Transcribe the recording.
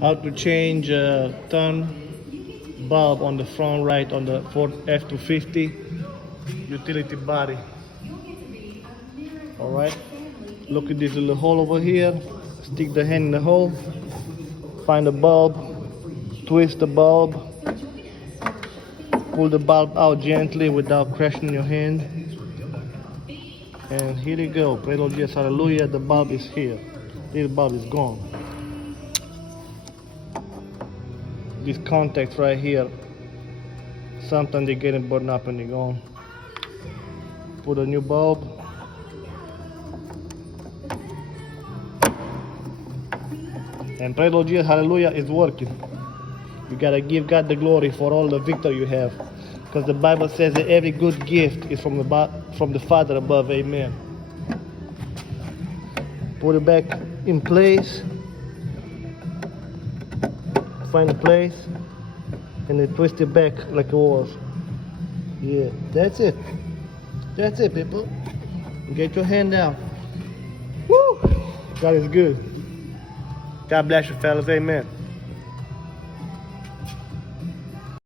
How to change turn bulb on the front right on the Ford F250 utility body. All right, look at this little hole over here. Stick the hand in the hole, find the bulb, twist the bulb, pull the bulb out gently without crushing your hand, and here you go. Praise Lord Jesus, hallelujah. The bulb is here. This bulb is gone. These contacts right here, sometimes they get burned up and they're gone. Put a new bulb. And praise Lord Jesus, hallelujah, it's working. You gotta give God the glory for all the victory you have. Because the Bible says that every good gift is from the Father above, amen. Put it back in place. Find a place. And then twist it back like it was. Yeah, that's it. That's it, people. Get your hand down. Woo! God is good. God bless you, fellas. Amen.